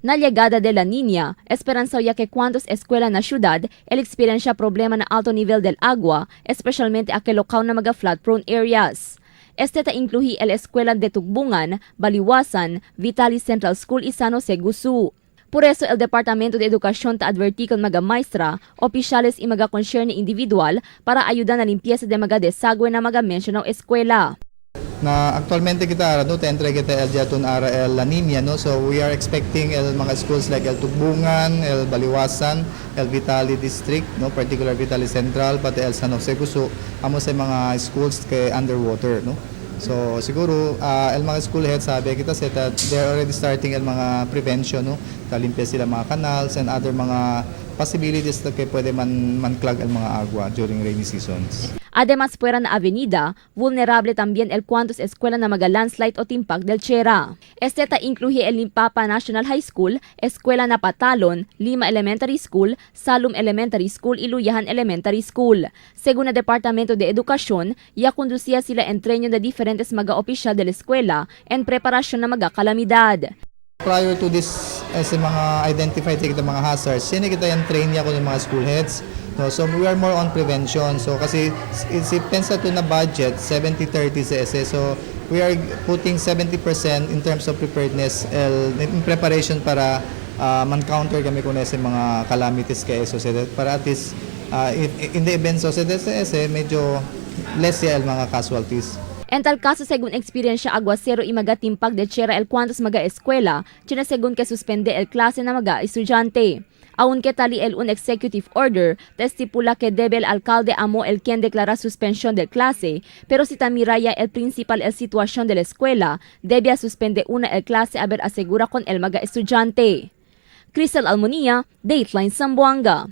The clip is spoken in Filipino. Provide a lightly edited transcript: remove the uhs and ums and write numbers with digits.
Na llegada de la Niña, esperanzó ya que cuantos escuela na syudad, el experiencia problema na alto nivel del agua, especialmente aquel local na mga flood-prone areas. Este ta incluye el escuela de Tugbungan, Baliwasan, Vitali Central School y San Jose Gusu. Por eso, el Departamento de Educación ta advertí con mga maestra, opisyales y mga concerne individual para ayudar na limpieza de mga desagüe na mga mencionaw eskwela. Na actualmente kita no entre kita el jatun ara el La Niña no, so we are expecting el mga schools like el Tugbungan, el Baliwasan, el Vitali District no, particular Vitali Central pati el San Jose Gusu amo sa mga schools kay underwater no. So siguro el mga school heads sabi kita sa they're already starting el mga prevention no, kalimpya sila mga canals and other mga possibilities na kay pwede man clog el mga agua during rainy seasons. Además, fuera na avenida, vulnerable también el cuantos escuela na mga landslide o timpag del Chera. Este ta incluye el Limpapa National High School, Escuela na Patalon, Lima Elementary School, Salum Elementary School y Luyahan Elementary School. Según el Departamento de Educación, ya conducía sila entreno de diferentes mga opisyal de la eskwela en preparasyon na mga kalamidad. Prior to this, sa mga identified kita mga hazards, sino kita yung train niya ko ng mga school heads. No, so we are more on prevention. So kasi pensa to na budget 70-30 sa SS. So we are putting 70% in terms of preparedness in preparation para man-counter kami kung sa mga calamities kay society. Para at least in the event so sa SS medyo less yung mga casualties. En tal caso, según experiencia aguacero y mga timpag de Chera el cuantos mga eskwela, china según que suspende el klase na mga estudyante. Aunque tali el un executive order, te estipula que debe el alcalde amo el quien declara suspensión del clase, pero si tamiraya el principal el situación de la escuela, debe suspende una el clase haber asegura con el mga estudyante. Crisel Almonía, Dateline Zamboanga.